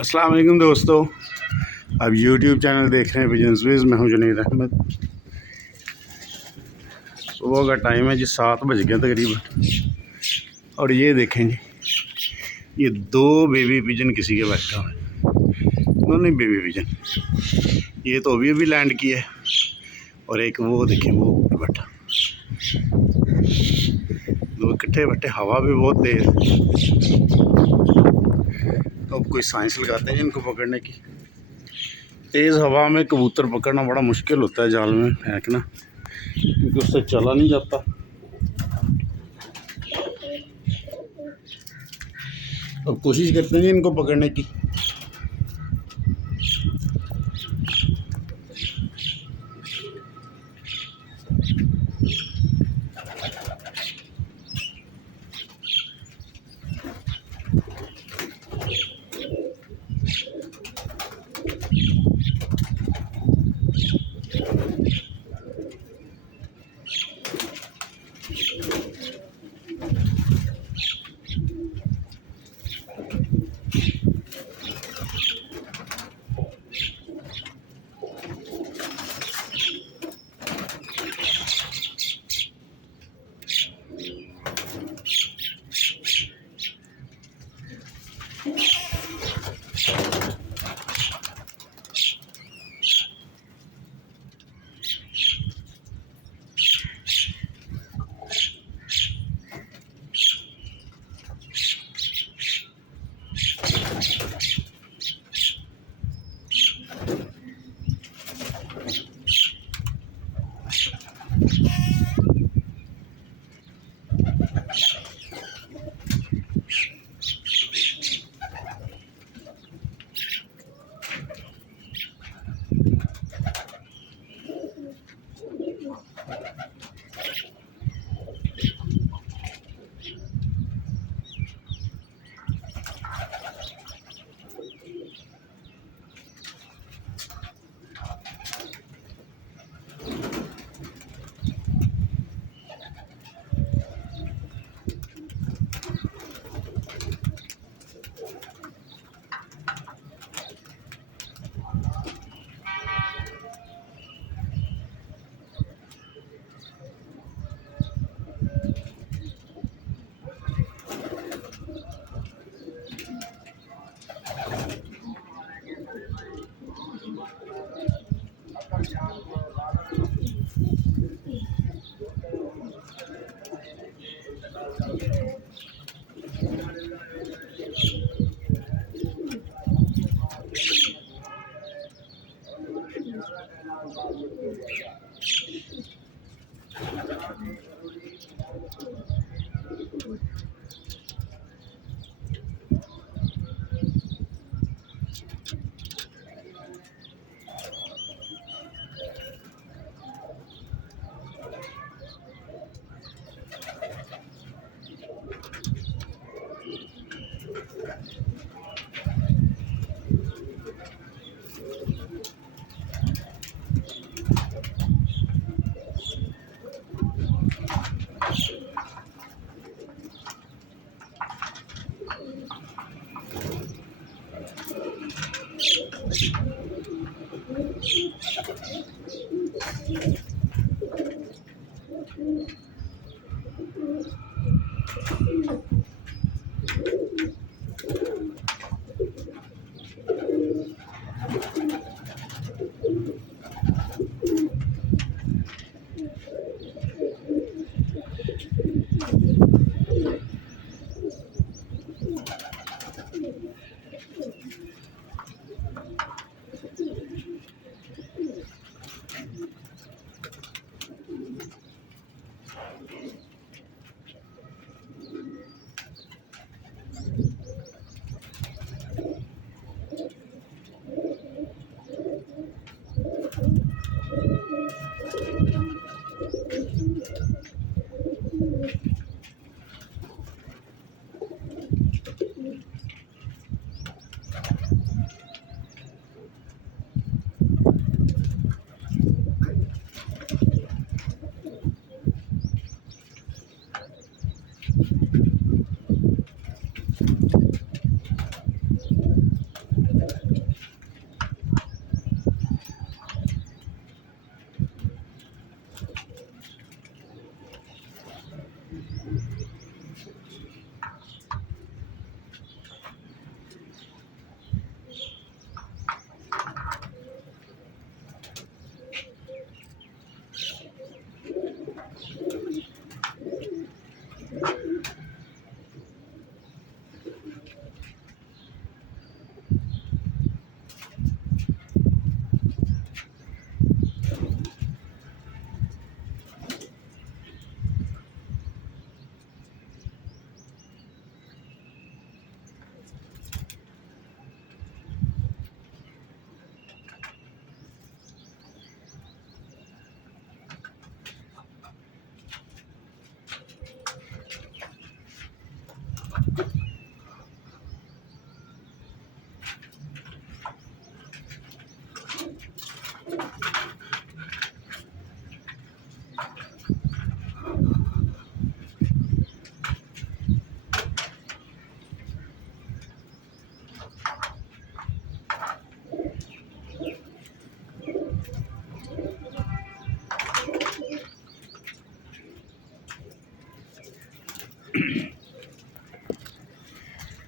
अस्सलाम वालेकुम दोस्तों, अब यूट्यूब चैनल देख रहे हैं पिजन्स बिज़। मैं हूं जुनैद अहमद। सुबह का टाइम है जी, 7 बज गए तकरीबन। और ये देखें जी, ये 2 बेबी पिजन किसी के बैठा है। दोनों बेबी पिजन, ये तो अभी लैंड किया है और एक वो देखें वो ऊपर बैठा। दो इकट्ठे बैठे, हवा भी बहुत तेज़ है। तो अब कोई साइंस लगाते हैं इनको पकड़ने की। तेज़ हवा में कबूतर पकड़ना बड़ा मुश्किल होता है, जाल में फेंकना, क्योंकि उससे चला नहीं जाता। अब कोशिश करते हैं इनको पकड़ने की।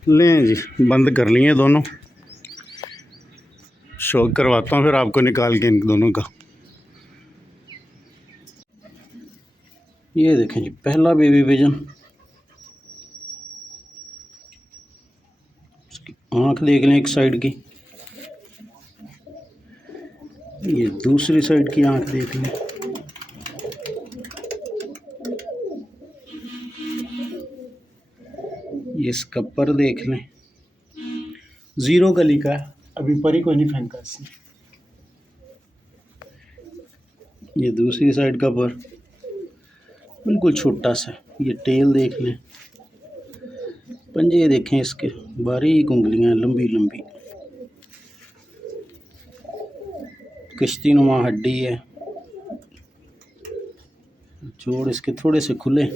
लें जी, बंद कर लिए दोनों। शौक करवाता हूँ फिर आपको निकाल के इन दोनों का। ये देखें जी, पहला बेबी पिजन, उसकी आँख देख लें एक साइड की। ये दूसरी साइड की आँख देख लें। ये इसका पर देख लें, 0 गली का है, अभी परी को नहीं फेंका इसने। ये दूसरी साइड का पर बिल्कुल छोटा सा। ये टेल देख लें, पंजे देखें इसके, बारीक उंगलियां लंबी लंबी, कश्ती नुमा हड्डी है, जोड़ इसके थोड़े से खुले।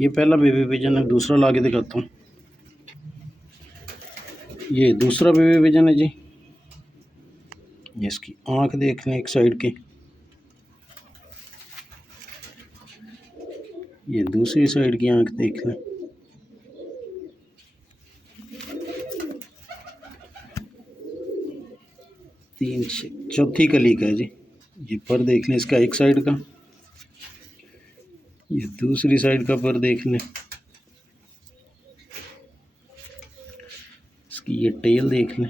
ये पहला बेबी पिजन है। दूसरा ला के दिखाता हूँ। ये दूसरा बेबी पिजन है जी। ये इसकी आँख देख लें एक साइड की। ये दूसरी साइड की आँख देख लें। चौथी कली का है जी। ये पर देख लें इसका एक साइड का। ये दूसरी साइड का पर देख लें। इसकी ये टेल देख लें।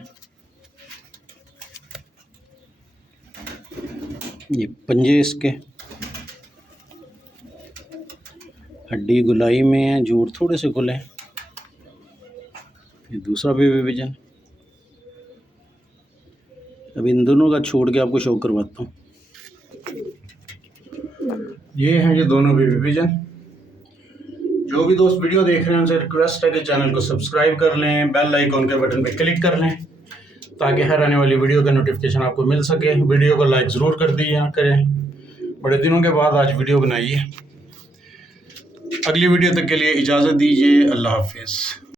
ये पंजे इसके, हड्डी गुलाई में है, जोड़ थोड़े से खुले हैं। ये दूसरा बेबी पिजन। अब इन दोनों का छोड़ के आपको शो करवाता हूँ। ये हैं ये दोनों बेबी पिजन। जो भी दोस्त वीडियो देख रहे हैं उनसे रिक्वेस्ट है कि चैनल को सब्सक्राइब कर लें, बेल आइकॉन के बटन पे क्लिक कर लें ताकि हर आने वाली वीडियो का नोटिफिकेशन आपको मिल सके। वीडियो को लाइक ज़रूर कर दिया करें, बड़े दिनों के बाद आज वीडियो बनाई है। अगली वीडियो तक के लिए इजाज़त दीजिए। अल्लाह हाफिज़।